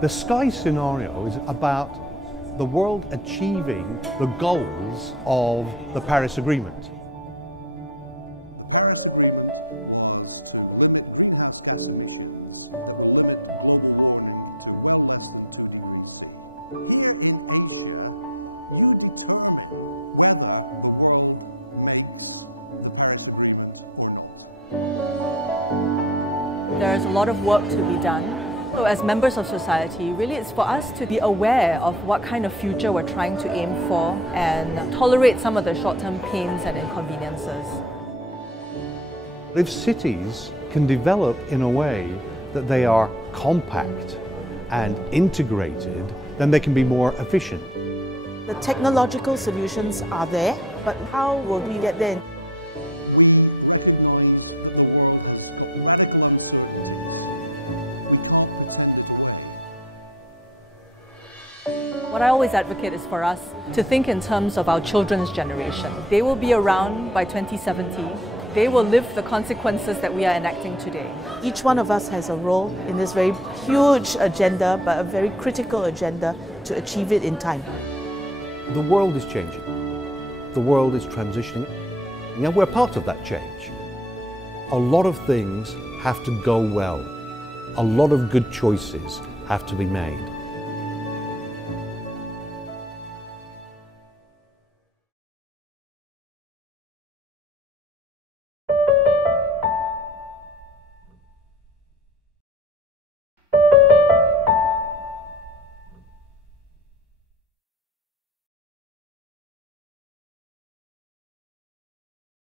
The Sky scenario is about the world achieving the goals of the Paris Agreement. There is a lot of work to be done. So as members of society, really it's for us to be aware of what kind of future we're trying to aim for and tolerate some of the short-term pains and inconveniences. If cities can develop in a way that they are compact and integrated, then they can be more efficient. The technological solutions are there, but how will we get there? What I always advocate is for us to think in terms of our children's generation. They will be around by 2070. They will live the consequences that we are enacting today. Each one of us has a role in this very huge agenda, but a very critical agenda to achieve it in time. The world is changing. The world is transitioning. And we're part of that change. A lot of things have to go well. A lot of good choices have to be made.